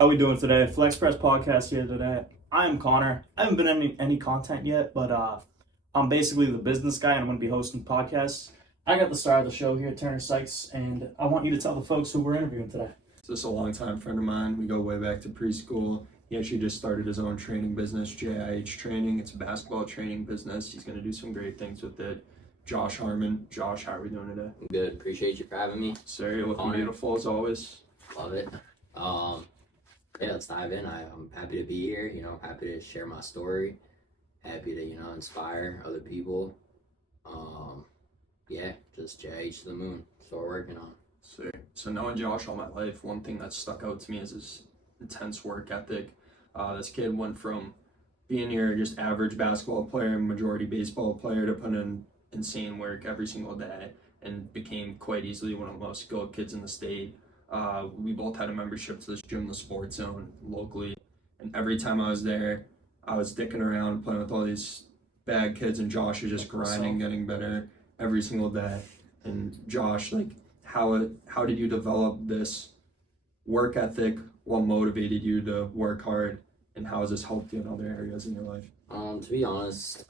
How we doing today? Flexpress Podcast here today. I'm Conor. I haven't been in any content yet, but I'm basically the business guy and I'm going to be hosting podcasts. I got the star of the show here, Turner Sykes, and I want you to tell the folks who we're interviewing today. This is a longtime friend of mine. We go way back to preschool. He actually just started his own training business, JIH Training. It's a basketball training business. He's going to do some great things with it. Josh Harmon. Josh, how are we doing today? Good. Appreciate you for having me. Sir, you're looking Conor. beautiful as always. Love it. Yeah, let's dive in. I'm happy to be here. Happy to share my story. Happy to, inspire other people. Yeah, just JH to the moon. That's what we're working on. So knowing Josh all my life, one thing that stuck out to me is his intense work ethic. This kid went from being your just average basketball player, majority baseball player, to put in insane work every single day and became quite easily one of the most skilled kids in the state. We both had a membership to this gym, the Sports Zone, locally. And every time I was there, I was dicking around, playing with all these bad kids, and Josh was just grinding, getting better every single day. And Josh, how did you develop this work ethic? What motivated you to work hard? And how has this helped you in other areas in your life? To be honest,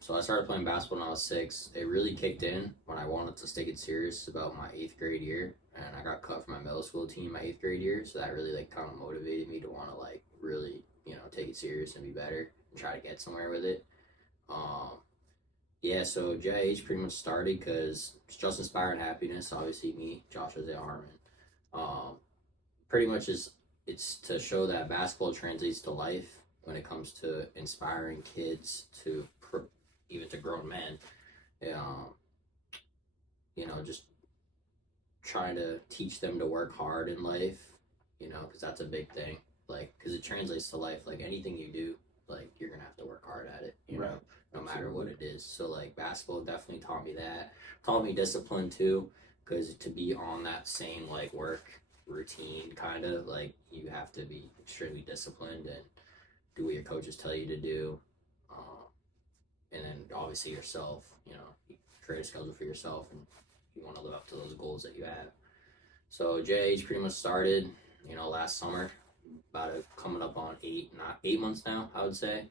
so I started playing basketball when I was 6. It really kicked in when I wanted to take it serious about my 8th grade year. And I got cut from my middle school team my 8th grade year. So that really kind of motivated me to want to really, take it serious and be better and try to get somewhere with it. Yeah, so JIH pretty much started because it's just inspiring happiness. Obviously me, Josh Harmon. Pretty much it's to show that basketball translates to life when it comes to inspiring kids to even to grown men. Just trying to teach them to work hard in life, because that's a big thing. Because it translates to life. Anything you do, you're gonna have to work hard at it, Right. no matter what it is. So basketball definitely taught me that. Taught me discipline too, because to be on that same work routine, kind of you have to be extremely disciplined and do what your coaches tell you to do. And then obviously yourself, you create a schedule for yourself and you want to live up to those goals that you have. So JH pretty much started, last summer, coming up on 8 months now, I would say.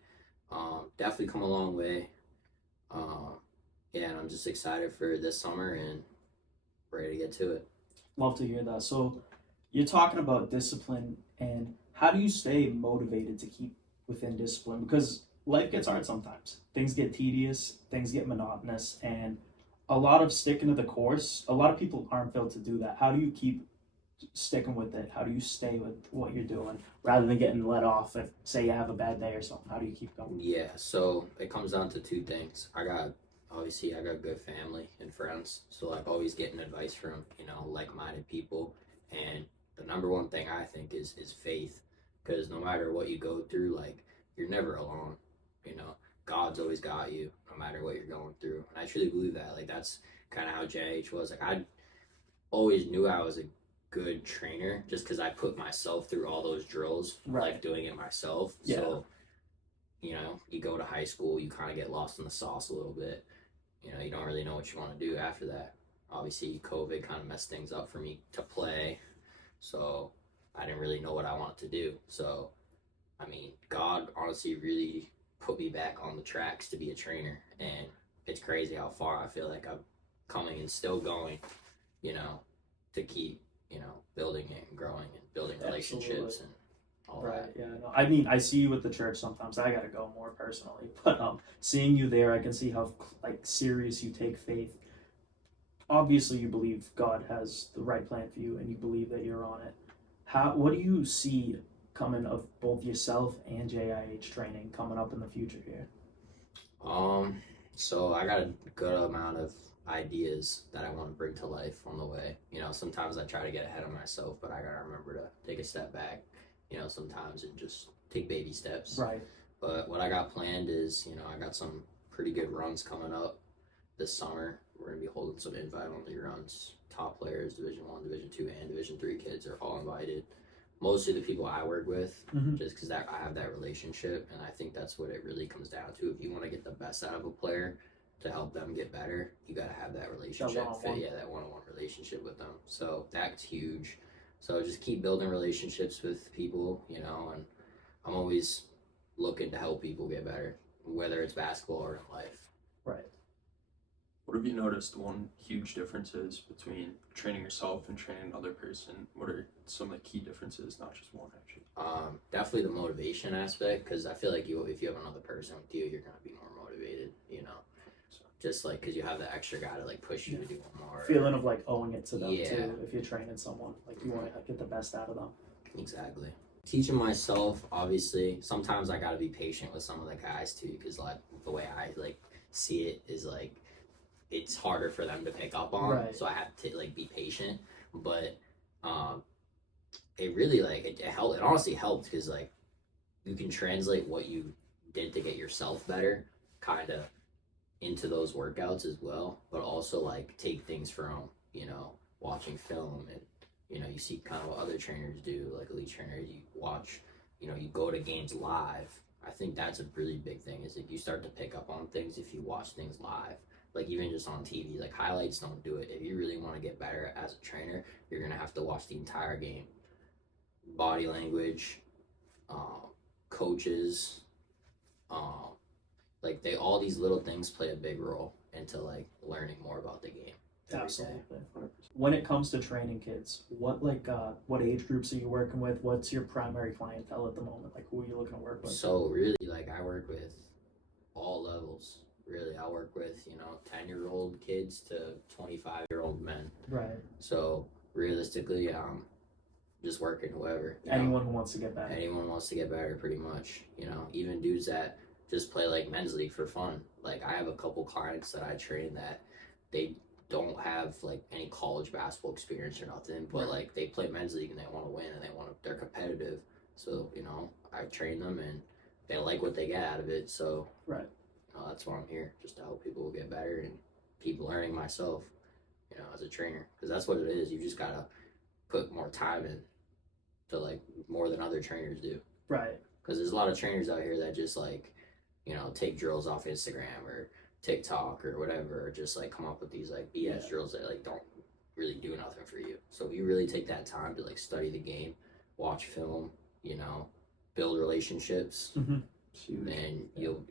Definitely come a long way. Yeah, and I'm just excited for this summer and ready to get to it. Love to hear that. So you're talking about discipline, and how do you stay motivated to keep within discipline? Because life gets hard sometimes. Things get tedious, things get monotonous, and a lot of sticking to the course, a lot of people aren't built to do that. How do you keep sticking with it? How do you stay with what you're doing rather than getting let off if, say, you have a bad day or something? How do you keep going? Yeah, so it comes down to 2 things. I got good family and friends, so always getting advice from, like-minded people. And the number one thing I think is faith, because no matter what you go through, you're never alone. God's always got you, no matter what you're going through. And I truly believe that. That's kind of how JH was. I always knew I was a good trainer just because I put myself through all those drills, Right. doing it myself. Yeah. So, you go to high school, you kind of get lost in the sauce a little bit. You don't really know what you want to do after that. Obviously, COVID kind of messed things up for me to play. So I didn't really know what I wanted to do. So, God honestly really put me back on the tracks to be a trainer. And it's crazy how far I feel like I'm coming and still going, to keep, building it and growing and building relationships and all that. Yeah. No, I see you at the church sometimes. I gotta go more personally, but seeing you there, I can see how serious you take faith. Obviously, you believe God has the right plan for you, and you believe that you're on it. What do you see coming of both yourself and JIH Training coming up in the future here? So I got a good amount of ideas that I want to bring to life on the way. Sometimes I try to get ahead of myself, but I gotta remember to take a step back, sometimes and just take baby steps. Right. But what I got planned is, I got some pretty good runs coming up this summer. We're gonna be holding some invite-only runs. Top players, Division 1, Division 2, and Division 3 kids are all invited. Mostly the people I work with, just because I have that relationship, and I think that's what it really comes down to. If you want to get the best out of a player to help them get better, you got to have that relationship. That one-on-one. Yeah, that one-on-one relationship with them. So that's huge. So just keep building relationships with people, you know, and I'm always looking to help people get better, whether it's basketball or in life. Right. What have you noticed one huge difference is between training yourself and training another person? What are some of the key differences, not just one actually? Definitely the motivation aspect, because I feel like if you have another person with you, you're gonna be more motivated, you know. Just like because you have the extra guy to like push you to do more. Feeling of like owing it to them Yeah. too. If you're training someone, like you want to get the best out of them. Exactly. Teaching myself, obviously, sometimes I gotta be patient with some of the guys too, because like the way I like see it is like it's harder for them to pick up on, Right. so I have to like be patient. But it really like it helped. It honestly helped because like you can translate what you did to get yourself better, kind of into those workouts as well, but also like take things from, you know, watching film and, you know, you see kind of what other trainers do, like elite trainers, you watch, you know, you go to games live. I think that's a really big thing is that you start to pick up on things if you watch things live, like even just on TV, like highlights don't do it. If you really want to get better as a trainer, you're going to have to watch the entire game. Body language, coaches, like all these little things play a big role into like learning more about the game. Absolutely. When it comes to training kids, what age groups are you working with? What's your primary clientele at the moment? Like who are you looking to work with? So really, like I work with all levels. Really, I work with, you know, 10-year-old kids to 25-year-old men. Right. So realistically, just working whoever. Anyone who wants to get better. Anyone wants to get better, pretty much. You know, even dudes that just play like men's league for fun. Like I have a couple clients that I train that they don't have like any college basketball experience or nothing, but like they play men's league and they want to win and they're competitive. So, you know, I train them and they like what they get out of it. So right. That's why I'm here, just to help people get better and keep learning myself, you know, as a trainer, because that's what it is. You just gotta put more time in to like more than other trainers do. Right. Because there's a lot of trainers out here that just like, you know, take drills off Instagram or TikTok or whatever, or just like come up with these like BS drills that like don't really do nothing for you. So if you really take that time to like study the game, watch film, you know, build relationships, then you'll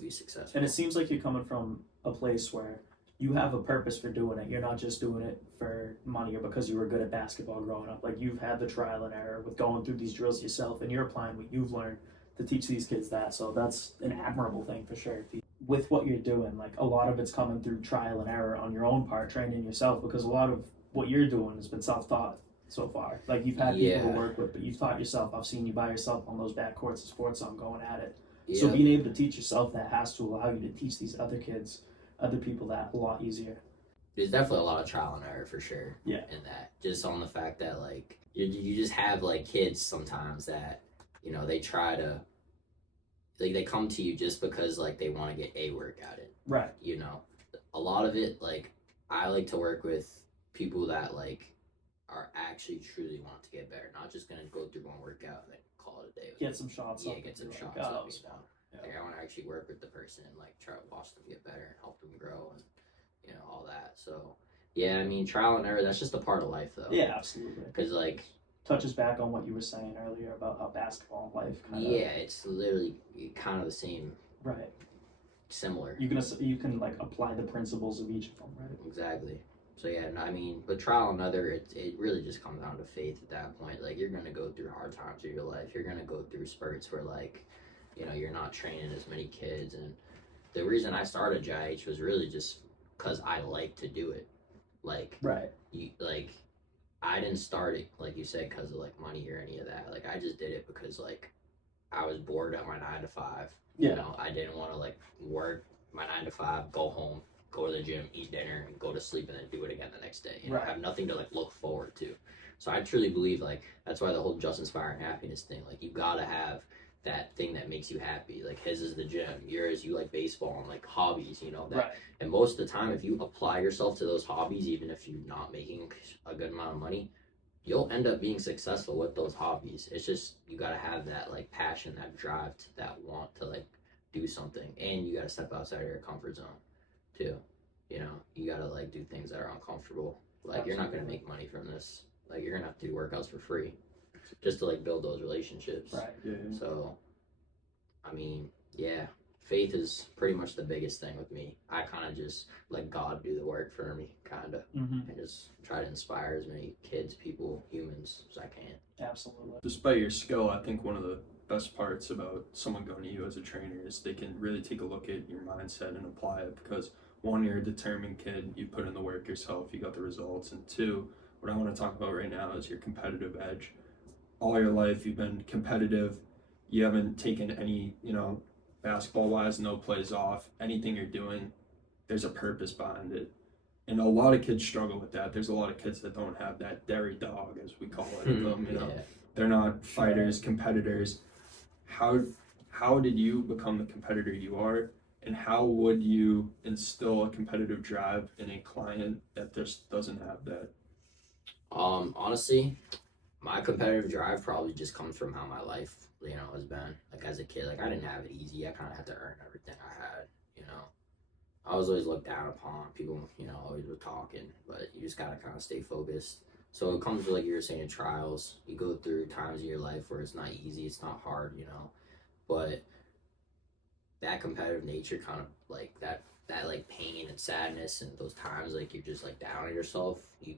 be successful. And it seems like you're coming from a place where you have a purpose for doing it. You're not just doing it for money or because you were good at basketball growing up. Like you've had the trial and error with going through these drills yourself, and you're applying what you've learned to teach these kids that. So that's an admirable thing for sure. With what you're doing, like a lot of it's coming through trial and error on your own part, training yourself, because a lot of what you're doing has been self-taught so far. Like you've had people to work with, but you've taught yourself. I've seen you by yourself on those back courts of sports, so I'm going at it. So being able to teach yourself that has to allow you to teach these other kids, other people that a lot easier. There's definitely a lot of trial and error for sure. Yeah. In that, just on the fact that like you just have like kids sometimes that, you know, they try to, like they come to you just because like they want to get a workout in. Right. You know, a lot of it, like I like to work with people that like are actually truly want to get better, not just gonna go through one workout and then call it a day. Get some shots up. Get some shots up. You know? Like I want to actually work with the person and like try to watch them get better and help them grow and, you know, all that. So yeah, I mean, trial and error, that's just a part of life though. Yeah, absolutely. Because like touches back on what you were saying earlier about how basketball and life kind of. Yeah, it's literally kind of the same. Right. Similar. You can like apply the principles of each of them, right? Exactly. So yeah, I mean, but trial and error, it really just comes down to faith at that point. Like you're gonna go through hard times in your life. You're gonna go through spurts where like, you know, you're not training as many kids. And the reason I started JIH was really just because I like to do it. Like I didn't start it like you said because of like money or any of that. Like I just did it because like I was bored at my 9 to 5. Yeah. You know, I didn't want to like work my 9 to 5, go home, go to the gym, eat dinner, and go to sleep, and then do it again the next day. You know, have nothing to like look forward to. So I truly believe like that's why the whole just inspiring happiness thing. Like you gotta have that thing that makes you happy. Like his is the gym, yours you like baseball and like hobbies. You know that. Right. And most of the time, if you apply yourself to those hobbies, even if you're not making a good amount of money, you'll end up being successful with those hobbies. It's just you gotta have that like passion, that drive, that want to like do something, and you gotta step outside of your comfort zone too. You know, you gotta like do things that are uncomfortable. Like you're not gonna make money from this Like you're gonna have to do workouts for free, just to like build those relationships. Right. Yeah. So, I mean, yeah, faith is pretty much the biggest thing with me. I kind of just let God do the work for me, kind of, Mm-hmm. and just try to inspire as many kids, people, humans as I can. Absolutely. Despite your skill, I think one of the best parts about someone going to you as a trainer is they can really take a look at your mindset and apply it, because one, you're a determined kid, you put in the work yourself, you got the results, and two, what I want to talk about right now is your competitive edge. All your life you've been competitive, you haven't taken any, basketball wise, no plays off, anything you're doing, there's a purpose behind it. And a lot of kids struggle with that. There's a lot of kids that don't have that dairy dog, as we call it, in them, Yeah. They're not fighters, competitors. How did you become the competitor you are, and how would you instill a competitive drive in a client that just doesn't have that? Honestly, my competitive drive probably just comes from how my life, has been. Like as a kid, like I didn't have it easy. I kind of had to earn everything I had. I was always looked down upon. People, always were talking, but you just gotta kind of stay focused. So it comes with, like you were saying, trials. You go through times in your life where it's not easy, it's not hard, but that competitive nature kind of like that like pain and sadness and those times like you're just like down on yourself, you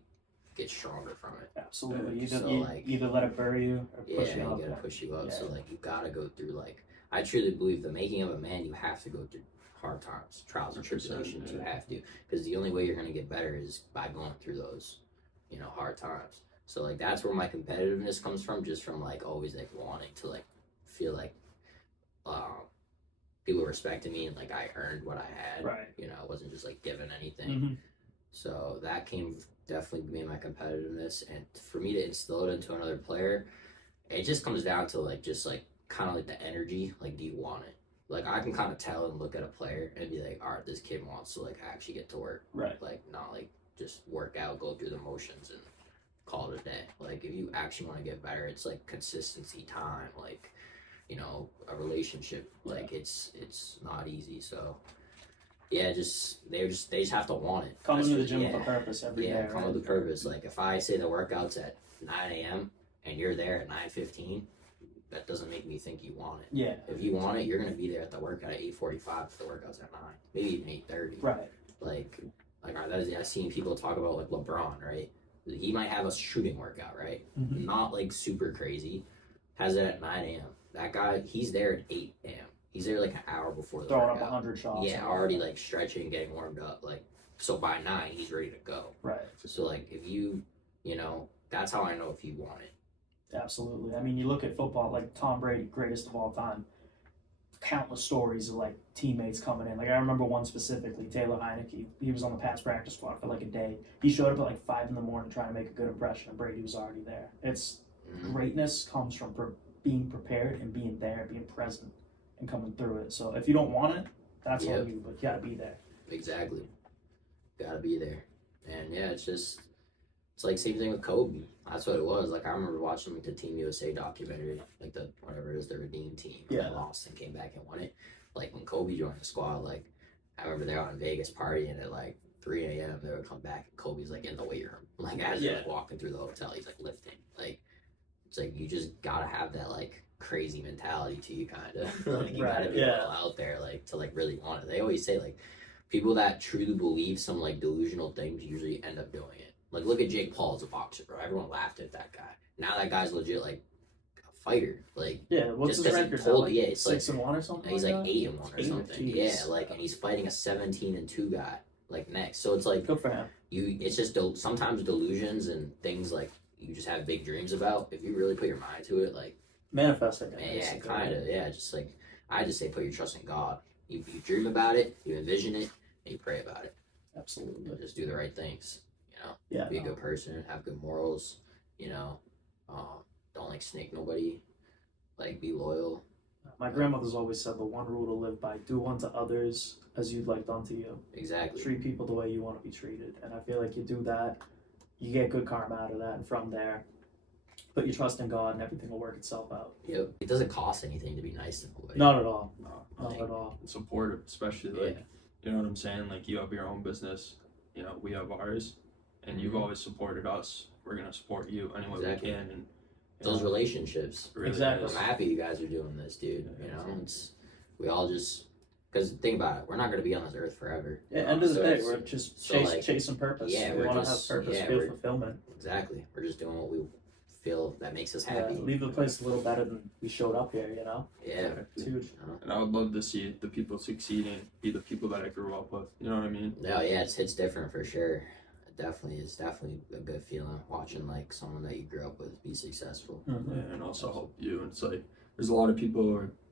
get stronger from it. Absolutely. So, Either let it bury you or push you up. You gotta push you up. Yeah. So like you gotta go through, like, I truly believe the making of a man, you have to go through hard times, trials and 100%, tribulations. You yeah. have to, because the only way you're gonna get better is by going through those, hard times. So like that's where my competitiveness comes from, just from like always like wanting to like feel like people respected me and like I earned what I had. Right. It wasn't just like given anything. Mm-hmm. So that came definitely being my competitiveness, and for me to instill it into another player, it just comes down to like just like kind of like the energy. Like, do you want it? Like I can kind of tell and look at a player and be like, all right, this kid wants to like actually get to work. Right. Like not like just work out, go through the motions and call it a day. Like if you actually want to get better, it's like consistency, time, like a relationship. Like it's not easy. So yeah, they just have to want it. Coming to the gym with a purpose every day. Come with a purpose. Like if I say the workout's at 9 a.m. and you're there at 9:15, that doesn't make me think you want it. Yeah. If you want it, you're gonna be there at the workout at 8:45 if the workout's at 9, maybe even 8:30. Right. Like I've seen people talk about like LeBron, right? He might have a shooting workout, right? Mm-hmm. Not like super crazy. Has it at 9 a.m. That guy, he's there at 8 a.m. He's there like an hour before the Throwing workout. up 100 shots. Yeah, already like stretching, getting warmed up. Like, so by 9, he's ready to go. Right. So like if you, that's how I know if you want it. Absolutely. I mean, you look at football, like Tom Brady, greatest of all time. Countless stories of like teammates coming in. Like I remember one specifically, Taylor Heineke. He was on the pass practice squad for like a day. He showed up at like 5 a.m. trying to make a good impression, and Brady was already there. It's greatness comes from being prepared and being there, being present, and coming through it. So if you don't want it, that's on you. But you gotta be there. Exactly. Gotta be there. And yeah, it's like same thing with Kobe. That's what it was. Like I remember watching like the Team USA documentary, like the whatever it is, the Redeem team. Yeah. That lost and came back and won it. Like when Kobe joined the squad, like I remember they were out in Vegas partying at like 3 a.m. They would come back and Kobe's like in the weight room. Like as they're like, walking through the hotel, he's like lifting. Like it's like you just gotta have that like crazy mentality to you, kind of. Like you gotta be well out there, like to like really want it. They always say like people that truly believe some like delusional things usually end up doing it. Like look at Jake Paul as a boxer, bro. Everyone laughed at that guy. Now that guy's legit like a fighter. Like what's just his record? Like it's 6-1 or something. He's like 8-1 or 8? something. Jeez. Yeah, like and he's fighting a 17-2 guy like next. So it's like good for him. It's just sometimes delusions and things like you just have big dreams about. If you really put your mind to it, like manifesting it. Yeah, kind of. Yeah, just like I just say, put your trust in God. You dream about it, you envision it, and you pray about it. Absolutely. Just do the right things. Yeah. Be a good person, have good morals. Don't like snake nobody. Like be loyal. My grandmother's always said the one rule to live by: do unto others as you'd like done to you. Exactly. Treat people the way you want to be treated, and I feel like you do that, you get good karma out of that, and from there, put your trust in God, and everything will work itself out. Yep. It doesn't cost anything to be nice to nobody. Not at all. Not at all. Supportive, especially like you know what I'm saying. Like you have your own business, we have ours, and you've always supported us we're gonna support you any way Exactly. we can. And those relationships. really Exactly. is. I'm happy you guys are doing this, dude. You know, it's we all just because think about it, we're not gonna be on this earth forever. At the end of the So day, it's- we're just so, chasing purpose. yeah, we we're want to have just- purpose, yeah, feel we're- fulfillment. Exactly. We're just doing what we feel that makes us Yeah, happy. leave the place a little better than we showed up here. You know, Yeah. it's huge. And I would love to see the people succeeding be the people that I grew up with. You know what I mean? No, yeah, it's different for sure. It definitely is definitely a good feeling watching like someone that you grew up with be successful. Yeah, and also help you. And it's like there's a lot of people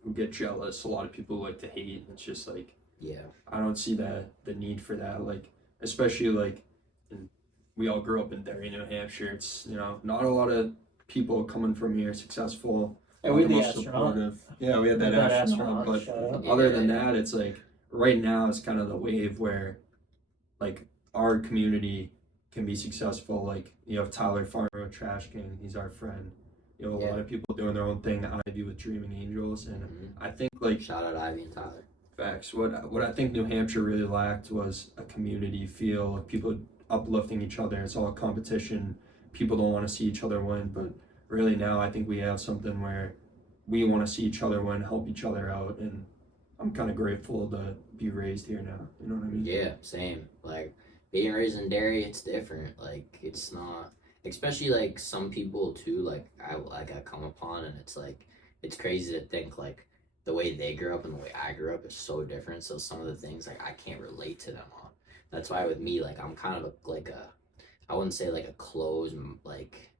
who get jealous. A lot of people like to hate. It's just like Yeah. I don't see the need for that. Like especially like we all grew up in Derry, New Hampshire. It's not a lot of people coming from here successful. Yeah, we had the most astronaut. supportive. Yeah, we had that astronaut. But shout out. other than that, it's like right now it's kind of the wave where like our community can be successful. Like you have Tyler Farmer, Trash King, he's our friend. You have a lot of people doing their own thing, the Ivy with Dreaming Angels, and I think like Shout out Ivy and Tyler. facts. What I think New Hampshire really lacked was a community feel of people uplifting each other. It's all competition. People don't want to see each other win, but really now I think we have something where we want to see each other win, help each other out, and I'm kind of grateful to be raised here now. You know what I mean? Yeah, same. Like being raised in Derry, it's different. Like it's not, especially like some people too. Like I come upon, and it's like it's crazy to think like the way they grew up and the way I grew up is so different. So some of the things like I can't relate to them on. That's why with me, like I'm kind of like a, I wouldn't say like a closed like.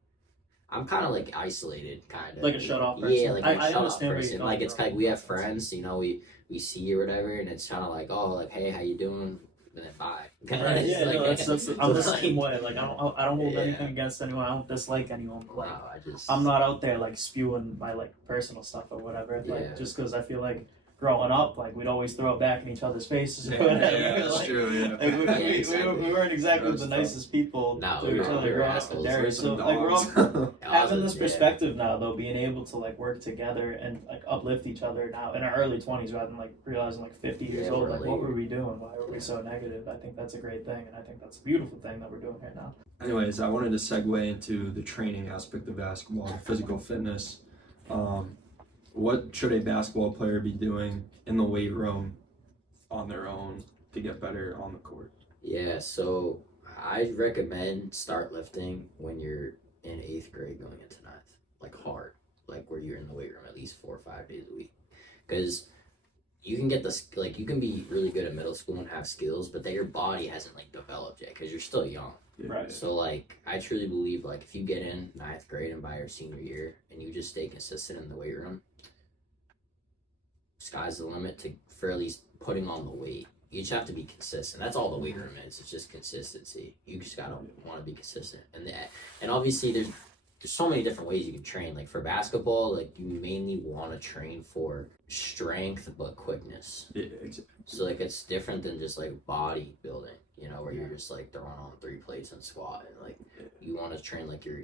I'm kind of like isolated, kind of Like a shut off person. Yeah, like I a shut off understand where you're person. coming Like it's from. kind of, we have friends, you know, we see you or whatever, and it's kind of like, oh, like hey, how you doing? And then bye. Right, It's yeah, like- no, that's I'm the like- same way. Like I don't hold Yeah. anything against anyone. I don't dislike anyone. But like Wow, I just I'm not out there like spewing my like personal stuff or whatever. Like Yeah. just because I feel like growing up, like we'd always throw it back in each other's faces. Or Yeah, whatever. that's Like, true. Yeah. like, exactly. we weren't exactly That's the tough. nicest people No, to we each were- other we were growing up in assholes. Derry. We're So some like we're all dogs. having this Yeah. perspective now, though, being able to like work together and like uplift each other now in our early 20s rather than like realizing like 50 years Yeah, old, we're like like- what were we doing? Why were we so negative? I think that's a great thing, and I think that's a beautiful thing that we're doing here now. Anyways, I wanted to segue into the training aspect of basketball, physical fitness. What should a basketball player be doing in the weight room on their own to get better on the court? Yeah, so I recommend start lifting when you're in 8th grade going into 9th, like hard, like where you're in the weight room at least 4 or 5 days a week, because you can get like you can be really good at middle school and have skills, but that your body hasn't like developed yet because you're still young. Right. So like I truly believe like if you get in 9th grade and by your senior year and you just stay consistent in the weight room, sky's the limit for at least putting on the weight. You just have to be consistent. That's all the weight room is. It's just consistency. You just gotta want to be consistent, and obviously there's so many different ways you can train. Like for basketball, like you mainly want to train for strength but quickness. Yeah, exactly. So like it's different than just like body building, you know, where you're just like throwing on 3 plates and squat, and like you want to train like your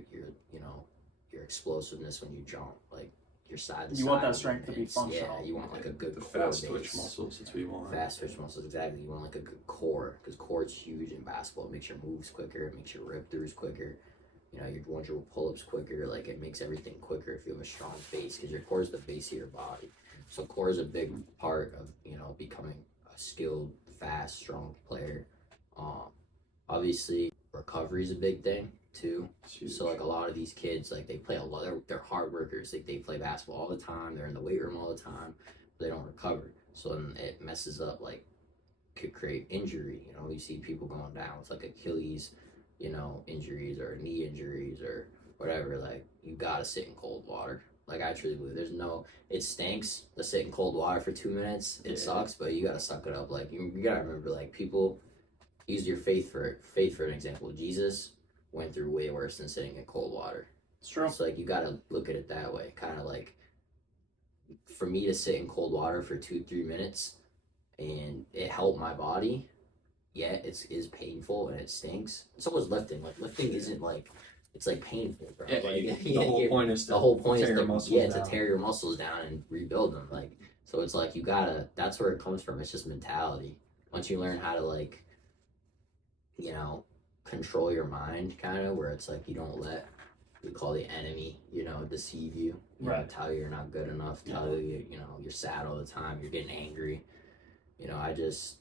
your explosiveness when you jump, like your side to side. You want that strength to be movements. functional. Yeah, you want like a good The core fast twitch base. muscles. That's what we want. Fast twitch muscles, exactly. You want like a good core, because core is huge in basketball. It makes your moves quicker. It makes your rip throughs quicker. You know, your want your pull ups quicker. Like it makes everything quicker if you have a strong base, because your core is the base of your body. So core is a big part of becoming a skilled, fast, strong player. Obviously, recovery is a big thing too. So like a lot of these kids, like they play a lot. They're hard workers. Like they play basketball all the time. They're in the weight room all the time. But they don't recover. So then it messes up. Like could create injury. You know, you see people going down with like Achilles, injuries or knee injuries or whatever. Like you gotta sit in cold water. Like I truly believe it stinks to sit in cold water for 2 minutes. It sucks, but you gotta suck it up. Like you gotta remember, like people use your faith for an example. Jesus went through way worse than sitting in cold water. It's true. So like you gotta look at it that way. Kind of like for me to sit in cold water for 2-3 minutes and it helped my body. Yeah, it is painful and it stinks. So is lifting. Like lifting isn't like it's like painful, bro. Yeah, Like, the whole point is the whole point is tear your to, muscles to down. tear your muscles down and rebuild them. Like so, it's like you gotta. That's where it comes from. It's just mentality. Once you learn how to control your mind, kind of, where it's like you don't let, we call the enemy, deceive you. Right. Tell you you're not good enough, tell you, you're sad all the time, you're getting angry. I just,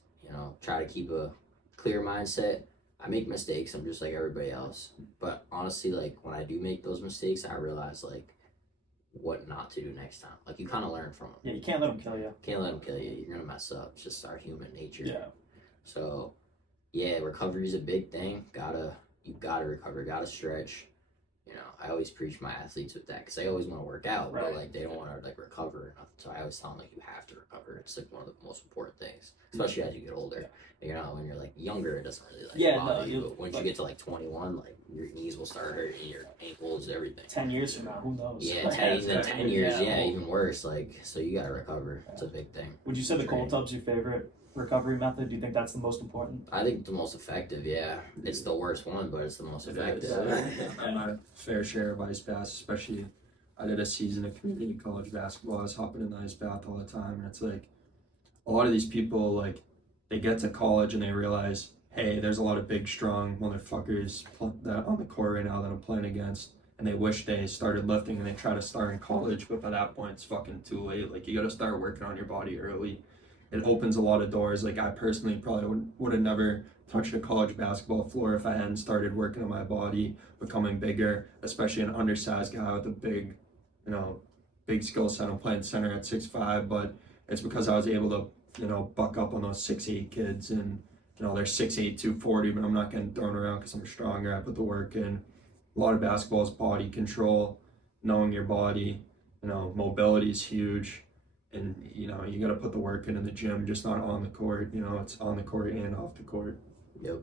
try to keep a clear mindset. I make mistakes, I'm just like everybody else. But honestly, like, when I do make those mistakes, I realize, like, what not to do next time. Like, you kind of learn from them. Yeah, you can't let them kill you. Can't let them kill you. You're gonna mess up. It's just our human nature. Yeah. So, yeah, recovery is a big thing. You gotta recover. Gotta stretch. I always preach my athletes with that because they always want to work out, Right. but like they don't want to like recover or nothing. So I always tell them like you have to recover. It's like one of the most important things, especially as you get older. When you're like younger, it doesn't really like bother you. But once you get to like 21, like your knees will start hurting, your ankles, everything. 10 years from now, who knows? Yeah, 10 years, even worse. Like, so you gotta recover. It's a big thing. Would you say the cold tub's your favorite recovery method? Do you think that's the most important? I think the most effective, yeah. It's the worst one, but it's the most effective. I'm a fair share of ice baths, especially I did a season of community college basketball. I was hopping in the ice bath all the time, and it's like a lot of these people, like, they get to college and they realize, hey, there's a lot of big, strong motherfuckers that on the court right now that I'm playing against, and they wish they started lifting and they try to start in college, but by that point it's fucking too late. Like, you got to start working on your body early. It opens a lot of doors. Like, I personally probably would have never touched a college basketball floor if I hadn't started working on my body, becoming bigger, especially an undersized guy with a big, big skill set. I'm playing center at 6'5", but it's because I was able to, buck up on those 6'8" kids, and, they're 6'8", 240, but I'm not getting thrown around because I'm stronger. I put the work in. A lot of basketball is body control, knowing your body, mobility is huge. And, you got to put the work in the gym, just not on the court. It's on the court and off the court. Yep.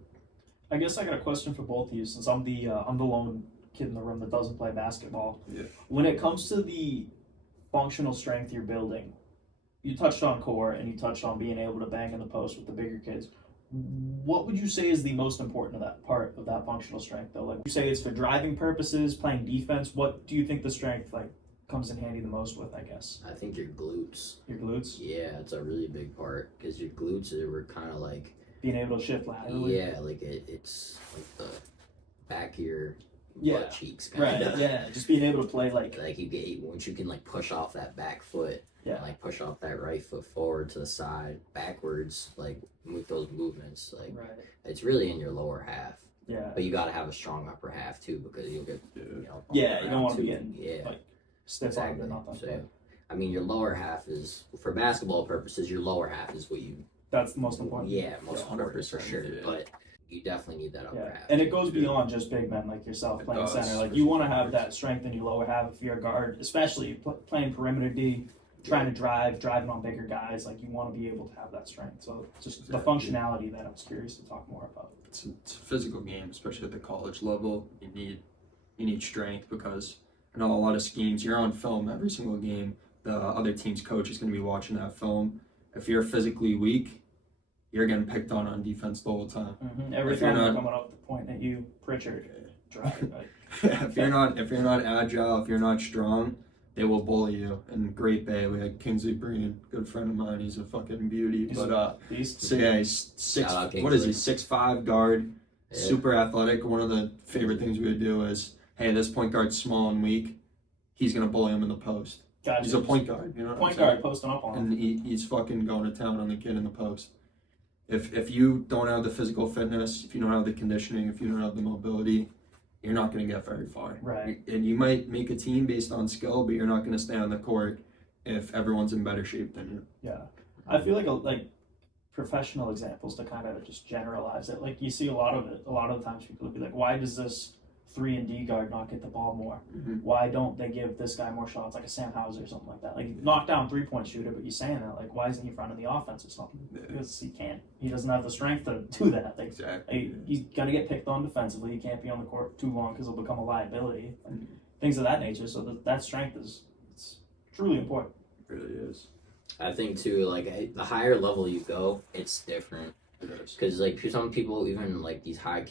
I guess I got a question for both of you, since I'm the lone kid in the room that doesn't play basketball. Yeah. When it comes to the functional strength you're building, you touched on core and you touched on being able to bang in the post with the bigger kids. What would you say is the most important of that part of that functional strength, though? Like, you say it's for driving purposes, playing defense. What do you think the strength comes in handy the most with, I guess? I think your glutes. Your glutes? Yeah, it's a really big part because your glutes were kind of like being able to shift laterally. Yeah, like it's like the back of your butt cheeks kind right. of. Yeah, just being able to play like you get once you can like push off that back foot. Yeah. And, like push off that right foot forward to the side, backwards, like with those movements, like it's really in your lower half. Yeah. But you got to have a strong upper half too because you'll get you don't want to be getting like stiff exactly. or nothing. So, I mean, your lower half is, for basketball purposes, your lower half is what you. That's the most important. Yeah, most important for sure. Yeah. But you definitely need that upper half. And it goes beyond just big men like yourself playing center. Like, you want to have that strength in your lower half if you're a guard, especially playing perimeter D, trying to driving on bigger guys. Like, you want to be able to have that strength. So just the functionality that I was curious to talk more about. It's a physical game, especially at the college level. You need strength because I know a lot of schemes. You're on film every single game. The other team's coach is going to be watching that film. If you're physically weak, you're getting picked on defense the whole time. Mm-hmm. Every time they're coming up with the point at you, Pritchard, drive. If you're not agile, if you're not strong, they will bully you. In Great Bay, we had Kingsley Breen, good friend of mine. He's a fucking beauty. He's he's 6'5" guard, super athletic. One of the favorite things we would do is, hey, this point guard's small and weak. He's gonna bully him in the post. Gotcha. He's a point guard, Point guard posting up on him. And he's fucking going to town on the kid in the post. If you don't have the physical fitness, if you don't have the conditioning, if you don't have the mobility, you're not going to get very far. Right. And you might make a team based on skill, but you're not going to stay on the court if everyone's in better shape than you. Yeah. I feel like professional examples to kind of just generalize it. Like, you see a lot of the times people will be like, why does this 3-and-D guard not get the ball more? Mm-hmm. Why don't they give this guy more shots, like a Sam Hauser or something like that? Like, knock down 3-point shooter, but you're saying that, like, why isn't he running the offense or something? Because he can't. He doesn't have the strength to do that. Like, exactly. He's going to get picked on defensively. He can't be on the court too long because he'll become a liability. And things of that nature. So that strength it's truly important. It really is. I think, too, like, the higher level you go, it's different. Because, like, some people, even, like, these high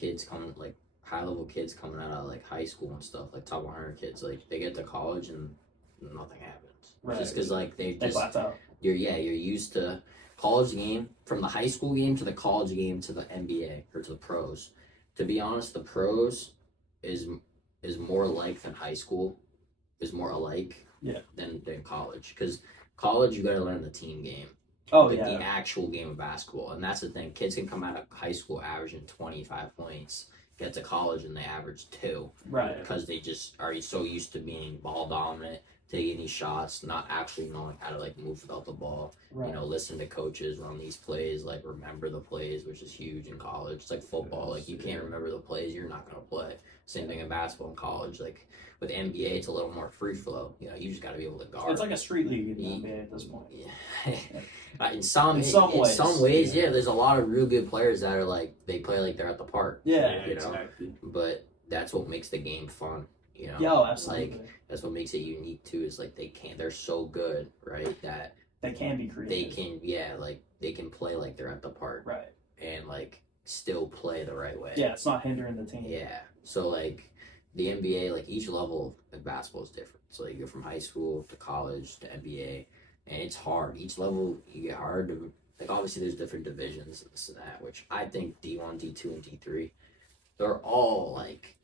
level kids coming out of like high school and stuff, like top 100 kids, like they get to college and nothing happens. Right. Just because like they plateau. You're used to college game, from the high school game to the college game to the NBA or to the pros. to be honest, the pros is more alike than high school, is more alike than college. Because college, you got to learn the team game. The actual game of basketball. And that's the thing. Kids can come out of high school averaging 25 points, get to college and they average 2. Right. Because they just are so used to being ball dominant, taking these shots, not actually knowing how to like move without the ball. Right. You know, listen to coaches, run these plays, like remember the plays, which is huge in college. It's like football. Like you can't remember the plays, you're not gonna play. Same thing in basketball in college. Like with NBA, it's a little more free flow. You know, you just got to be able to guard. It's like a street league in the NBA at this point. Yeah. in some ways, there's a lot of real good players that are like they play like they're at the park. Yeah, you exactly. know? But that's what makes the game fun. You know, absolutely. Like that's what makes it unique too. Is like they're so good, right? That they can be creative. They can play like they're at the park, right? And like still play the right way. Yeah, it's not hindering the team. Yeah, so like. The NBA, like each level of basketball is different. So you go from high school to college to NBA, and it's hard. Each level you get hard to like. Obviously, there's different divisions and this and that, which I think D1, D2, and D3, they're all like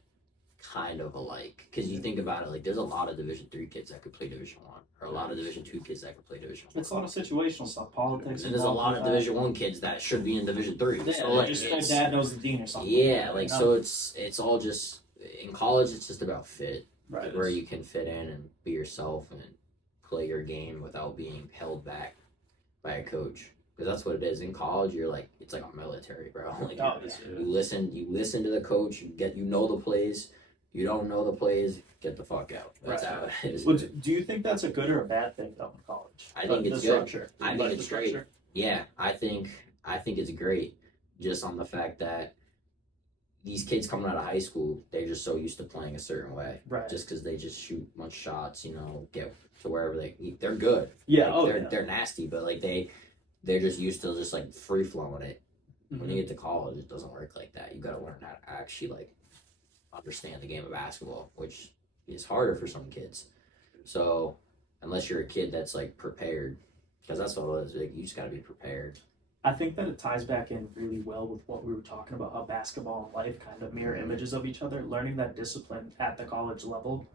kind of alike. Because you think about it, like there's a lot of Division 3 kids that could play Division 1, or a lot of Division 2 kids that could play Division 1. It's a lot of situational stuff, politics. And there's a lot of Division 1 kids that should be in Division 3. Yeah, so like, just their dad knows the dean or something. Yeah, like so it's all just. In college, it's just about fit, right? Where you can fit in and be yourself and play your game without being held back by a coach. Because that's what it is. In college, you're like it's like a military, bro. Like you listen to the coach. You know the plays. You don't know the plays, get the fuck out. That's how it is. Well, do you think that's a good or a bad thing though in college? I think it's good. I think it's great. Yeah, I think it's great. Just on the fact that. These kids coming out of high school, they're just so used to playing a certain way. Right. Just because they just shoot a bunch of shots, you know, get to wherever they're good. Yeah. Like, they're nasty, but like they're just used to just like free flowing it. Mm-hmm. When you get to college, it doesn't work like that. You got to learn how to actually like understand the game of basketball, which is harder for some kids. So unless you're a kid that's like prepared, because that's what it is. Like, you just got to be prepared. I think that it ties back in really well with what we were talking about, how basketball and life kind of mirror images of each other. Learning that discipline at the college level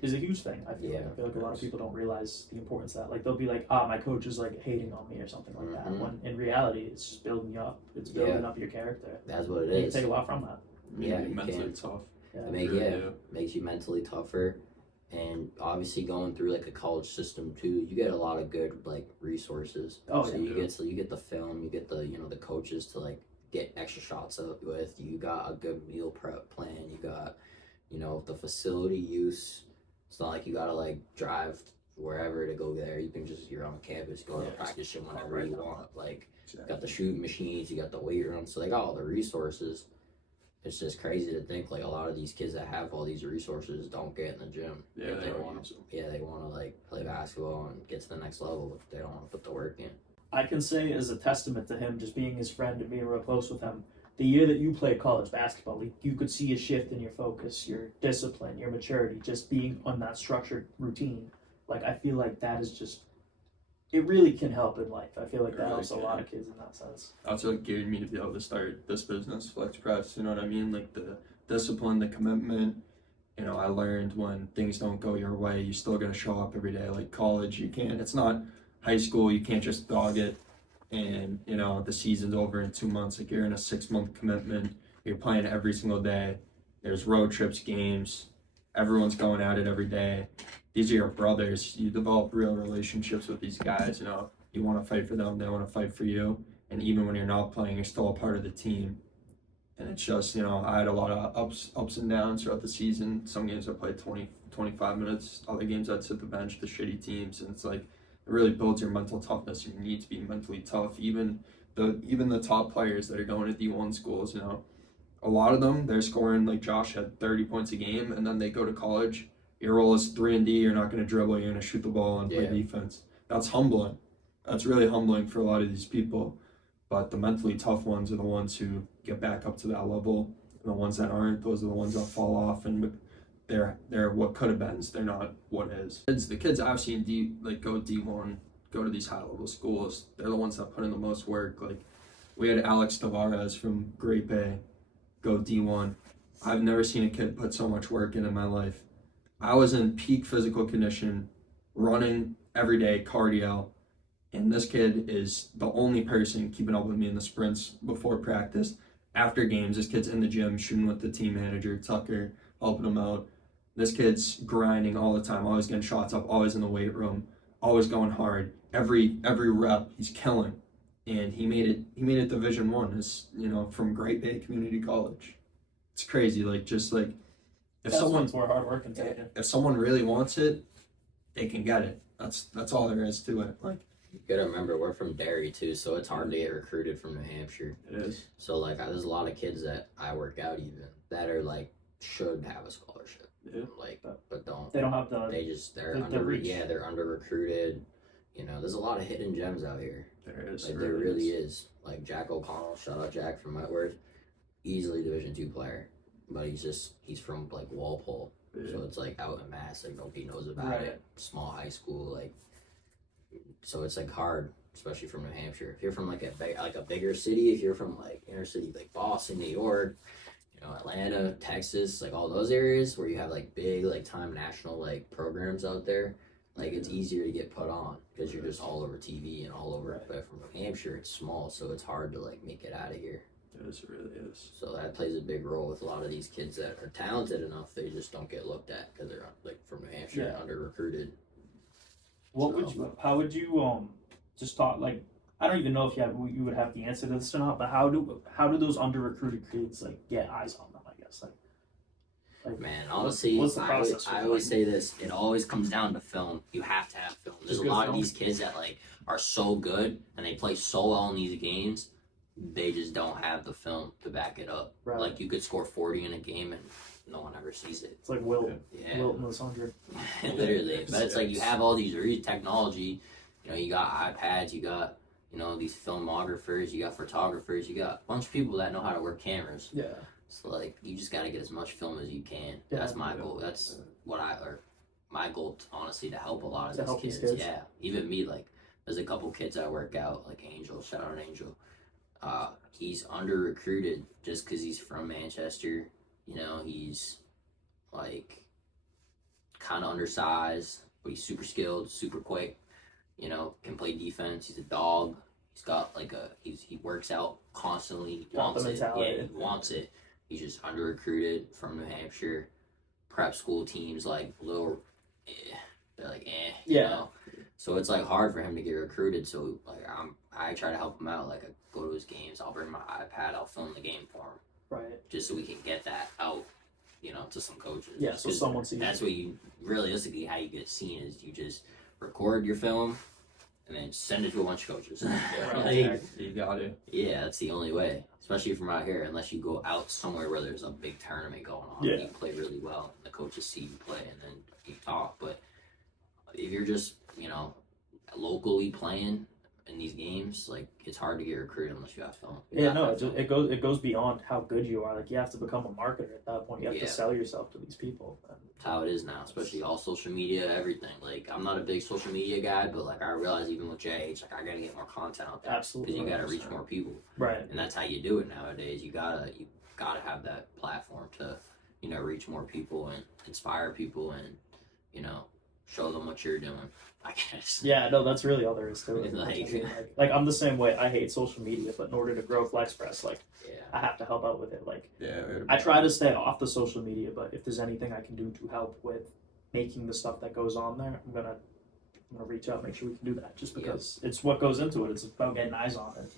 is a huge thing. I feel like a lot of people don't realize the importance of that. Like they'll be like, my coach is like hating on me or something like that. When in reality, it's just building you up. It's building up your character. That's what it is. You is. can take a lot from that. Yeah, mentally tough. Makes you mentally tougher. And obviously going through like a college system too, you get a lot of good like resources. You get the film, you get the the coaches to like get extra shots up with. You got a good meal prep plan. You got the facility use. It's not like you gotta like drive wherever to go there. You can you're on campus, go to practice gym whenever you want. Like you got the shooting machines, you got the weight room, so they got all the resources. It's just crazy to think like a lot of these kids that have all these resources don't get in the gym. Yeah, they want to like play basketball and get to the next level. If they don't want to put the work in. I can say as a testament to him, just being his friend and being real close with him, the year that you played college basketball, like, you could see a shift in your focus, your discipline, your maturity, just being on that structured routine. Like I feel like that is just. It really can help in life. I feel like that helps a lot of kids in that sense. That's what geared me to be able to start this business, Flexpress. You know what I mean? Like the discipline, the commitment. I learned when things don't go your way, you still got to show up every day. Like college, you can't. It's not high school. You can't just dog it, and the season's over in 2 months. Like you're in a 6-month commitment. You're playing every single day. There's road trips, games. Everyone's going at it every day. These are your brothers. You develop real relationships with these guys. You want to fight for them, they want to fight for you. And even when you're not playing, you're still a part of the team. And it's just, I had a lot of ups and downs throughout the season. Some games I played 20, 25 minutes. Other games I'd sit the bench, the shitty teams. And it's like, it really builds your mental toughness. You need to be mentally tough. Even the top players that are going to D1 schools, a lot of them, they're scoring, like Josh had 30 points a game, and then they go to college. Your role is 3-and-D. You're not going to dribble. You're going to shoot the ball and play defense. That's humbling. That's really humbling for a lot of these people. But the mentally tough ones are the ones who get back up to that level. And the ones that aren't, those are the ones that fall off. And they're what could have been. They're not what is. The kids I've seen go D1, go to these high level schools. They're the ones that put in the most work. Like we had Alex Tavares from Grape A. go D1. I've never seen a kid put so much work in my life. I was in peak physical condition, running every day, cardio, and this kid is the only person keeping up with me in the sprints before practice. After games, this kid's in the gym shooting with the team manager, Tucker, helping him out. This kid's grinding all the time, always getting shots up, always in the weight room, always going hard. Every rep, he's killing. And he made it Division I, as from Great Bay Community College. It's crazy, if That's where hard work can take you. if someone really wants it, they can get it. That's all there is to it. You gotta remember, we're from Derry too, so it's hard to get recruited from New Hampshire. It is. So there's a lot of kids that I work out even that are should have a scholarship, Yeah. but don't. They don't have the. They're reach. they're under recruited. There's a lot of hidden gems out here. There is. There really is. Jack O'Connell, shout out Jack from Wentworth, easily Division II player, but he's from Walpole, Yeah. so it's out in Mass, nobody knows about Right. it. Small high school, so it's hard, especially from New Hampshire. If you're from a bigger city, if you're from inner city Boston, New York, Atlanta, Texas, all those areas where you have big time national programs out there, it's easier to get put on because you're just all over TV and all over. Right. But from New Hampshire, it's small, so it's hard to make it out of here. It is. It really is. So that plays a big role with a lot of these kids that are talented enough. They just don't get looked at because they're from New Hampshire, Yeah. under recruited. How would you just talk I don't even know if you would have the answer to this or not, but how do those under recruited kids get eyes on them, I guess? Man, honestly, what's the process I always say this. It always comes down to film. You have to have film. There's a good lot film. of these kids that are so good and they play so well in these games. They just don't have the film to back it up. Right. You could score 40 in a game and no one ever sees it. It's like Wilt. Yeah. Wilt was 100. Literally. But it's you have all these technology. You got iPads. You got these filmographers. You got photographers. You got a bunch of people that know how to work cameras. Yeah. So you just gotta get as much film as you can. Yeah. That's my goal. That's my goal, honestly, to help a lot To of help these these kids. kids. Yeah, even me. There's a couple kids I work out, Angel. Shout out Angel. He's under recruited just because he's from Manchester. He's kind of undersized, but he's super skilled, super quick. Can play defense. He's a dog. He's got he works out constantly. He Got the wants it. mentality. Yeah, he wants it. He's just under recruited from New Hampshire. Prep school teams little, they're Yeah. So it's hard for him to get recruited. So I try to help him out. I go to his games. I'll bring my iPad. I'll film the game for him, Right. just so we can get that out, to some coaches. Yeah, so 'Cause someone sees that's it. what you realistically how you get seen is you just record your film and then send it to a bunch of coaches. You got to. Yeah, that's the only way, especially from out here. Unless you go out somewhere where there's a big tournament going on, Yeah. you play really well, and the coaches see you play, and then you talk. But if you're just locally playing in these games, it's hard to get recruited unless you have film. You Yeah, have to no, have film. it goes beyond how good you are. You have to become a marketer at that point. You have Yeah. to sell yourself to these people. That's how it is now, especially all social media, everything. I'm not a big social media guy, but I realize even with JIH, I gotta get more content out there. Absolutely. Because you gotta reach more people. Right. And that's how you do it nowadays. You gotta have that platform to reach more people and inspire people and show them what you're doing, I guess. Yeah, no, that's really all there is to it. Like- I'm the same way. I hate social media, but in order to grow Flexpress, Yeah. I have to help out with it. Yeah. I try to stay off the social media, but if there's anything I can do to help with making the stuff that goes on there, I'm gonna reach out, make sure we can do that. Just because it's what goes into it. It's about getting eyes on it.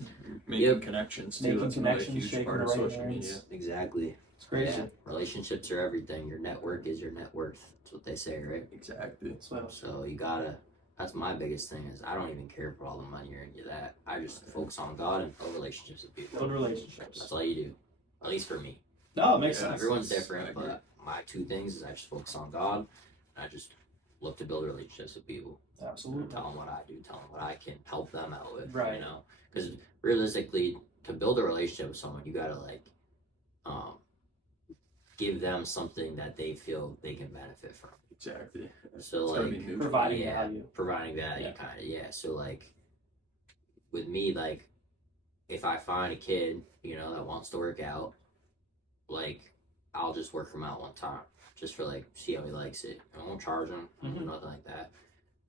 Making Yep. connections too. Making That's another connections, huge shaking part the of right social hands. media. Exactly. It's crazy. Yeah. Relationships are everything. Your network is your net worth. That's what they say, right? Exactly. So you gotta. That's my biggest thing is I don't even care about all the money or any of that. I just focus on God and build relationships with people. Build relationships. That's all you do. At least for me. No, it makes Yeah, sense. Everyone's I different, agree. but my two things is I just focus on God. And I just look to build relationships with people. Absolutely. Tell them what I do. Tell them what I can help them out with. Right. Because realistically, to build a relationship with someone, you gotta give them something that they feel they can benefit from. Exactly. So It's gotta be mutual. Providing value. Providing value, Yeah. kind of, yeah. So with me, if I find a kid, that wants to work out, like I'll just work him out one time, just for like see how he likes it. I won't charge him, Mhm. nothing like that.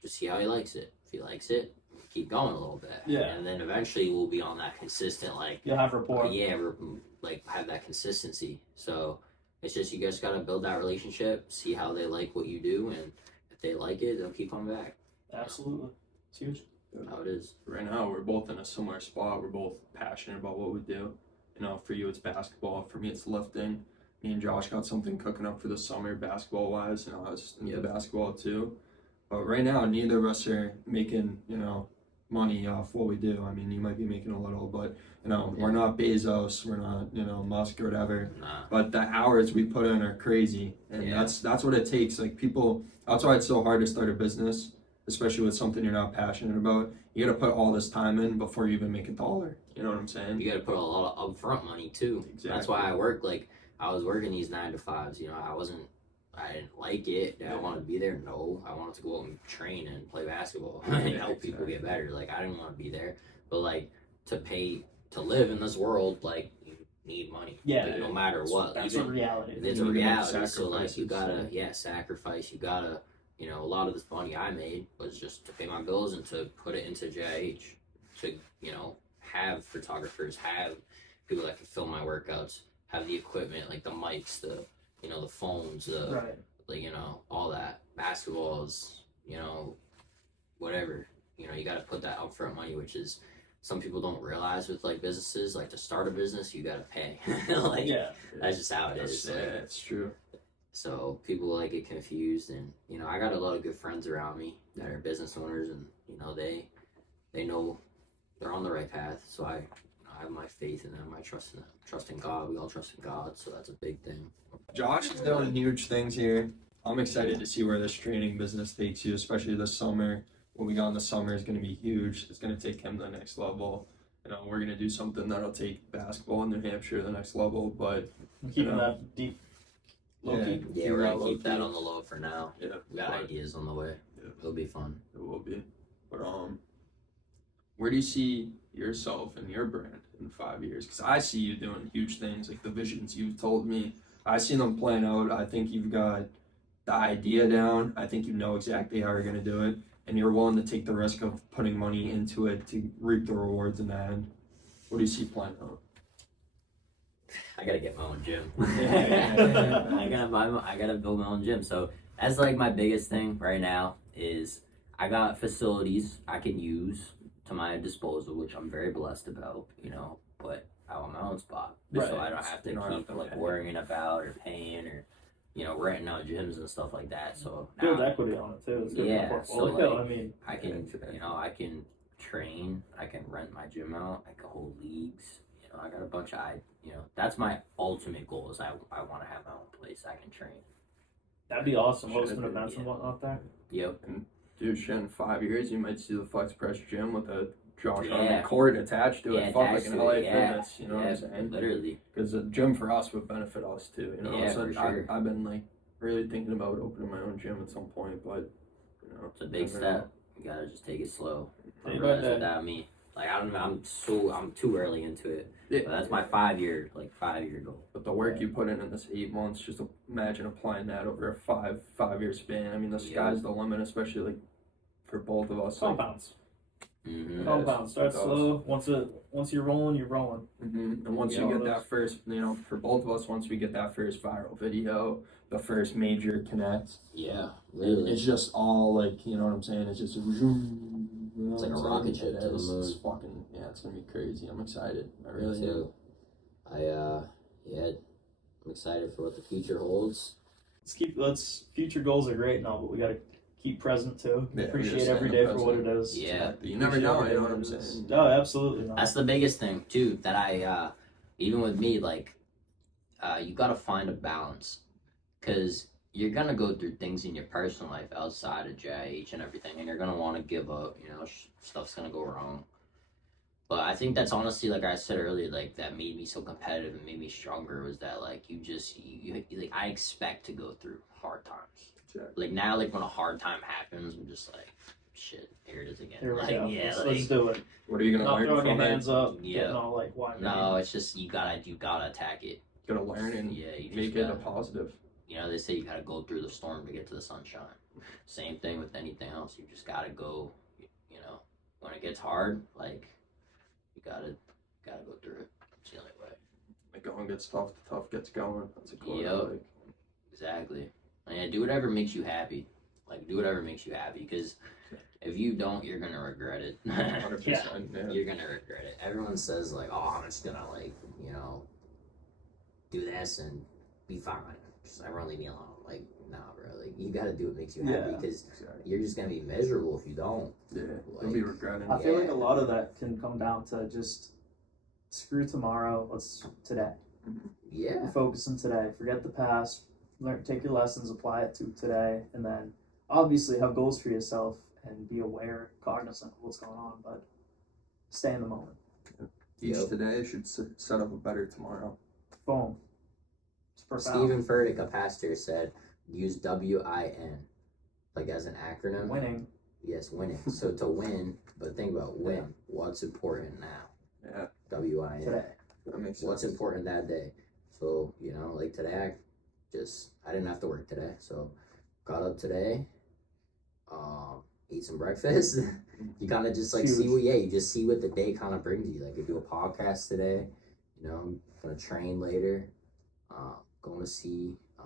Just see how he likes it. If he likes it, keep going a little bit. Yeah. And then eventually we'll be on that consistent, like, You'll have rapport. we're like have that consistency. So it's just you guys gotta build that relationship, see how they like what you do, and if they like it, they'll keep coming back. Absolutely. It's huge. How it is. Right now, we're both in a similar spot. We're both passionate about what we do. You know, for you, it's basketball. For me, it's lifting. Me and Josh got something cooking up for the summer, basketball-wise. You know, I was into basketball too. But right now, neither of us are making, you know, money off what we do. I mean, you might be making a little, but, you know, we're not Bezos. We're not, you know, Musk or whatever. Nah. But the hours we put in are crazy. And that's what it takes. Like, people, that's why it's so hard to start a business, especially with something you're not passionate about. You got to put all this time in before you even make a dollar. You know what I'm saying? You got to put a lot of upfront money too. Exactly. That's why I work, like, I was working these 9 to 5s. You know, I didn't like it. Did I want to be there? No. I wanted to go out and train and play basketball and help people get better. Like, I didn't want to be there. But, like, to live in this world, like, you need money. Yeah. Like, no matter what. That's Even, a reality. it's You a need to make reality. So, like, you sacrifices, gotta, sacrifice. You gotta, you know, a lot of this money I made was just to pay my bills and to put it into JIH. To, you know, have photographers, have people that can film my workouts, have the equipment, like the mics, the, you know, the phones, Right. like, you know, all that. Basketballs, you know, whatever. You know, you got to put that upfront money, which is some people don't realize with like businesses. Like, to start a business, you got to pay. Like, Yeah. that's just how it is. Yeah, Like, it's true. so people like get confused, and you know, I got a lot of good friends around me that are business owners, and you know, they know they're on the right path. So I have my faith in them. I trust in them. Trust in God. We all trust in God. So that's a big thing. Josh is doing huge things here. I'm excited to see where this training business takes you, especially this summer. What we got in the summer is going to be huge. It's going to take him to the next level. You know, we're going to do something that'll take basketball in New Hampshire to the next level. But Keeping that deep, low key. Yeah, we're gonna keep that on the low for now. Yeah, We got but ideas on the way. Yeah. It'll be fun. it will be. But where do you see yourself and your brand in 5 years? Because I see you doing huge things, like the visions you've told me. I see them playing out. I think you've got the idea down. I think you know exactly how you're going to do it. And you're willing to take the risk of putting money into it to reap the rewards in the end. What do you see playing out? I gotta get my own gym. I gotta build my own gym. So that's like my biggest thing right now is I got facilities I can use to my disposal, which I'm very blessed about, you know, but I want my own spot. Right. So I don't have to You don't have keep to like pay. worrying about or paying or, you know, renting out gyms and stuff like that. So Build now equity on it too. It's good Yeah, for so, portfolio. like, I mean, I can, you know, I can train, I can rent my gym out, I can hold leagues. You know, I got a bunch of, you know, that's my ultimate goal is I want to have my own place I can train. that'd be awesome. Should Hosting be, events and whatnot there. Yep. Dude, shit, in 5 years, you might see the Flexpress gym with a Josh Yeah. Harmon court attached to it. Fuck, like attached an to LA it, yeah. Fitness, you know what I'm saying? Literally. Because a gym for us would benefit us too, you know? Yeah, So for sure. I've been like really thinking about opening my own gym at some point, but you know, It's a big never step. You gotta just take it slow. I Day by realize day. without me, like I'm too early into it. Yeah. But that's my 5 year goal. But the work you put in this 8 months, just imagine applying that over a five-year span. I mean, the sky's the limit, especially like for both of us. Like, Compounds. Mm-hmm. Compound. Start It does. slow. Once you're rolling, you're rolling. And once Yeah, you all get those- that first, you know, for both of us, once we get that first viral video, the first major connect, Yeah, literally. it's just all like, you know what I'm saying? It's just, it's like a rocket ship to the moon. It's fucking, yeah, it's gonna be crazy. I'm excited. I Me really am. too. I'm excited for what the future holds. Let's future goals are great and all, but we gotta keep present too. Yeah, we Appreciate gotta every stay day in the for what it present. is. Yeah. You never know, Appreciate you know what every I'm day it is. saying? No, absolutely not. That's the biggest thing too. That even with me, like, you gotta find a balance, cause you're gonna go through things in your personal life outside of JIH and everything, and you're gonna want to give up. You know, stuff's gonna go wrong. But I think that's honestly, like I said earlier, like that made me so competitive and made me stronger. Was that like you like I expect to go through hard times. Exactly. Like now, like when a hard time happens, I'm just like, shit, here it is again. Here we Like, go. yeah, Let's like, do it. What are you gonna Not learn throwing your from it? hands up. Yeah. Getting all like, why me? no, it's just you gotta attack it. gotta learn and Yeah, you just make it a gotta, positive. you know, they say you gotta go through the storm to get to the sunshine. Same thing with anything else. You just gotta go, you know, when it gets hard, like, you gotta go through it. It's the only way. Like going gets tough, the tough gets going. That's a quote. Yep. Like. Exactly. And yeah, do whatever makes you happy. Like, do whatever makes you happy, because if you don't, you're gonna regret it. 100%. Yeah. You're gonna regret it. Everyone says like, "Oh, I'm just gonna like, you know, do this and be fine. Just everyone leave me alone." Like, nah, bro. Like, you gotta do what makes you happy, because Exactly. you're just gonna be miserable if you don't. Yeah, Like, you'll be regretting. I feel like Yeah. a lot of that can come down to just screw tomorrow. Let's today. Yeah. Focus on today. Forget the past. Learn, take your lessons, apply it to today, and then obviously have goals for yourself and be aware, cognizant of what's going on. But stay in the moment. Each Yep. today should set up a better tomorrow. Boom. It's profound. Stephen Furtick, a pastor, said, "Use WIN, like as an acronym." Winning. Yes, winning. So to win, but think about win. What's important now? Yeah, WIN. Today. that makes sense. What's important that day? So, you know, like today, I didn't have to work today. So, got up today, ate some breakfast. You kind of just like Huge. you just see what the day kind of brings you. Like, you do a podcast today, you know, I'm gonna train later, going to see a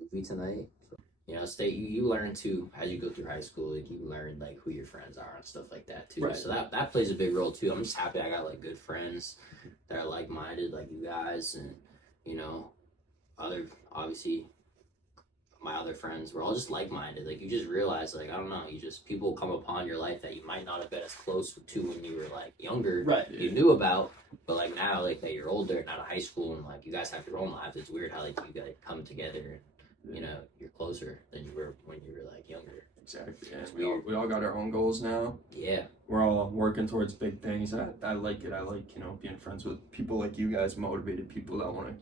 movie tonight. So, you know, you learn too as you go through high school. Like, you learn like who your friends are and stuff like that too. Right. So that plays a big role too. I'm just happy I got like good friends that are like minded, like you guys, and you know, obviously my other friends were all just like minded. Like, you just realize, like, I don't know, people come upon your life that you might not have been as close to when you were like younger. Right. You knew about, but like now, like that you're older and out of high school and like you guys have your own lives. It's weird how like you guys come together and, you know, you're closer than you were when you were like younger. Exactly. Yeah. It's We all got our own goals now. Yeah. We're all working towards big things. I like it. I like, you know, being friends with people like you guys, motivated people that want to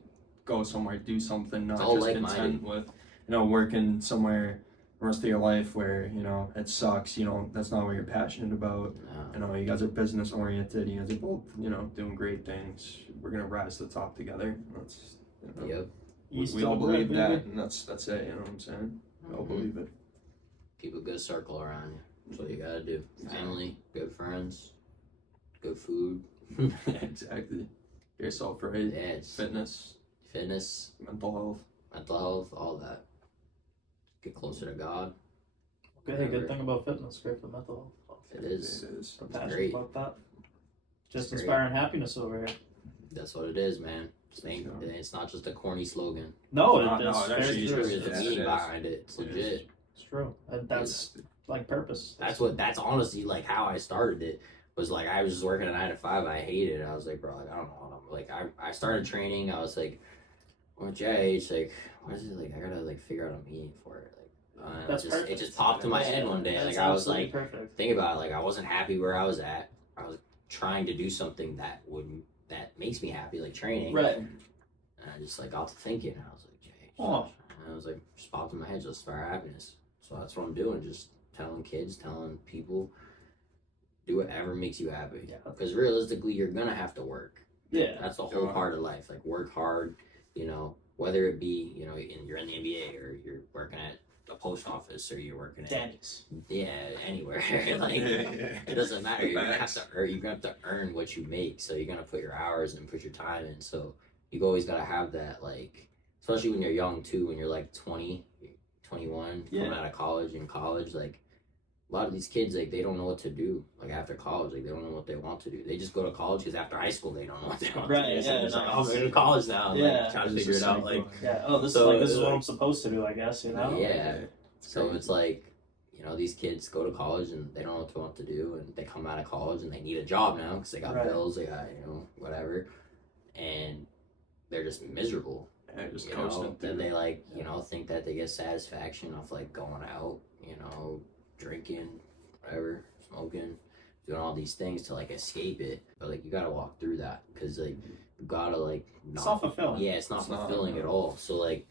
go somewhere, do something, not all just like-minded. content with, you know, working somewhere the rest of your life where, you know, it sucks, you know, that's not what you're passionate about. You know, you guys are business oriented, you guys are both, you know, doing great things. We're gonna rise to the top together. That's, you know, Yep. we all believe that, and that's it, you know what I'm saying? We all Mhm. believe it. Keep a good circle around you. That's what you gotta do. Exactly. Family, good friends, good food. Exactly. Get yourself right. Yeah, it's Fitness, fitness, mental health. mental health, all that. Get closer to God. Good thing about fitness. Great for mental health. It is. It is. I'm It's passionate great. about that. Just It's inspiring happiness over here. That's what it is, man. Sure. It's not just a corny slogan. No, No, it's it actually very is. true. There's a Yeah, meaning it is. behind it. It's It is. legit. It's true. And that's like purpose. That's honestly like how I started it. Was like I was just working a 9 to 5. I hated it. I was like, bro, like, I don't know what I'm like. I started training. I was like, well, JIH, like, what is it like? I gotta like figure out a meaning for it. Like, That's it perfect. just popped in my head one day. That's Like, I was absolutely like, perfect. think about it. Like, I wasn't happy where I was at. I was trying to do something that makes me happy, like training. Right. And I just like got to thinking. And I was like, JIH. Oh. And I was like, just popped in my head, just for happiness. So that's what I'm doing. Just telling kids, telling people, do whatever makes you happy. Yeah. Because realistically, you're gonna have to work. Yeah. That's the whole part of life. Like, work hard. You know, whether it be, you know, you're in the NBA or you're working at a post office or you're working at Daniels. anywhere. Like, it doesn't matter. You're gonna have to earn. You're gonna have to earn what you make. So you're gonna put your hours and put your time in. So you always gotta have that, like, especially when you're young too. When you're like 20, 21, coming out of college. In college, like, a lot of these kids, like, they don't know what to do. Like, after college, like, they don't know what they want to do. They just go to college because after high school, they don't know what they want to do. So Yeah, it's like, no, oh, I'm going to college now. I'm like, yeah. trying to figure it out. Like, Yeah. Oh, this So, is what I'm supposed to do, I guess. You know. yeah. So it's like, you know, these kids go to college and they don't know what they want to do, and they come out of college and they need a job now because they got Right. bills, they got, you know, whatever, and they're just miserable. Yeah, just You coasting know, through. then they like, you know, think that they get satisfaction off like going out, you know, drinking, whatever, smoking, doing all these things to like escape it. But like, you gotta walk through that because like, you gotta like It's not fulfilling. yeah, it's not It's not, fulfilling no. at all. So like,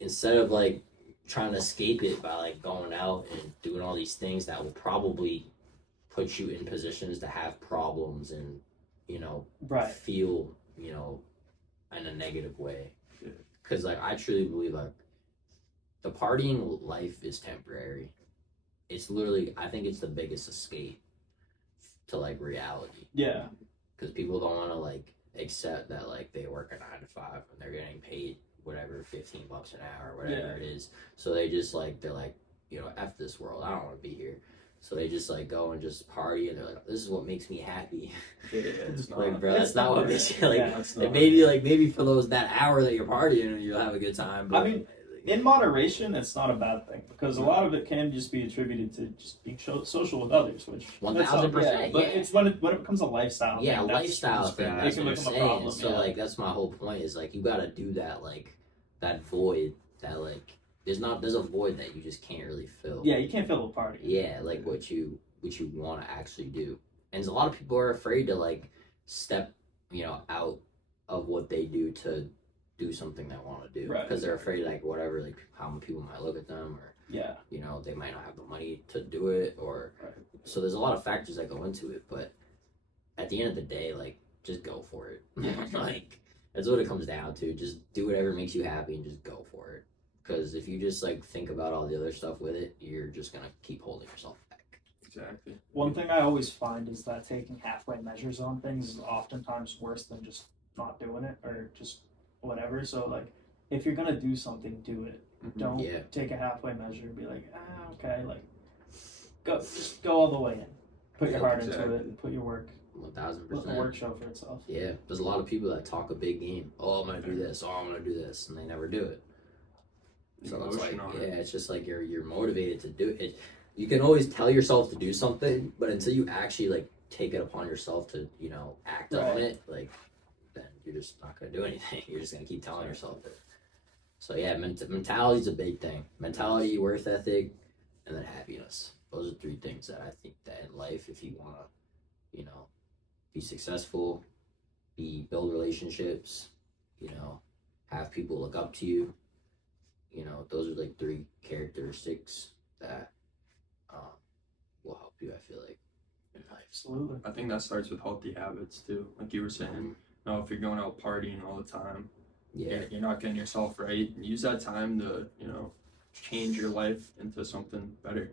instead of like trying to escape it by like going out and doing all these things that will probably put you in positions to have problems and, you know, Right. feel, you know, in a negative way. Yeah. Because like I truly believe like the partying life is temporary. It's literally, I think it's the biggest escape to like reality. Yeah. Because people don't want to like accept that like they work a 9 to 5 and they're getting paid whatever $15 an hour or whatever it is. So they just like they're like, you know, F this world, I don't want to be here. So they just like go and just party and they're like, this is what makes me happy. Yeah, it's not. Like, bro, that's not what makes you like. Yeah, That's And not. maybe for those that hour that you're partying, you'll have a good time. But I mean, in moderation, it's not a bad thing because a lot of it can just be attributed to just being social with others, which 1000%, yeah. But yeah. it's when it becomes a lifestyle. yeah, thing, that's lifestyle thing. bad. That's It can what I'm become a saying. problem. So yeah. like that's my whole point is like you gotta do that like that void that like there's a void that you just can't really fill. Yeah, you can't fill a party. Yeah, like what you want to actually do. And a lot of people are afraid to like step, you know, out of what they do to do something they want to do Right. because they're afraid like whatever like how people might look at them or Yeah. you know they might not have the money to do it or Right. so there's a lot of factors that go into it, but at the end of the day like just go for it. Like that's what it comes down to. Just do whatever makes you happy and just go for it, because if you just like think about all the other stuff with it, you're just gonna keep holding yourself back. Exactly. One thing I always find is that taking halfway measures on things is oftentimes worse than just not doing it or just whatever. So like, if you're gonna do something, do it. Mhm. Don't Yeah. take a halfway measure and be like, okay, like just go all the way in. Put your heart into Exactly. it. Put your work. Let the 1000%. work show for itself. Yeah, there's a lot of people that talk a big game. Oh, I'm gonna do this. Oh, I'm gonna do this, and they never do it. So it's like, Emotion on yeah, it. it's just like you're motivated to do it. You can always tell yourself to do something, but until you actually like take it upon yourself to, you know, act on Right. it, like then you're just not gonna do anything. You're just gonna keep telling yourself it. So yeah, mentality is a big thing. Mentality, worth ethic, and then happiness. Those are 3 things that I think that in life, if you wanna, you know, be successful, build relationships, you know, have people look up to you. You know, those are like 3 characteristics that will help you, I feel like, in life. Absolutely. I think that starts with healthy habits too. Like you were saying, if you're going out partying all the time, Yeah. you're not getting yourself right. Use that time to, change your life into something better.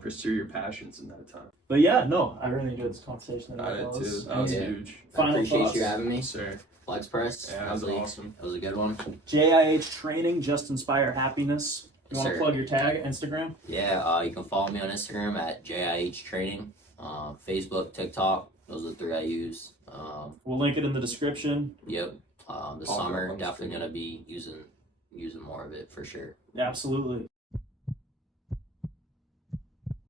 Pursue your passions in that time. But yeah, no, I really enjoyed this conversation. I did too. That was Yeah. huge. I Final appreciate thoughts? you having me. Yes, sir. Flexpress. Yeah, that was awesome. That was a good one. JIH Training, Just Inspire Happiness. You want to Sir. plug your tag, Instagram? Yeah, you can follow me on Instagram at JIH Training. Facebook, TikTok. Those are the 3 I use. We'll link it in the description. Yep. The All summer, good. definitely gonna be using more of it for sure. Absolutely.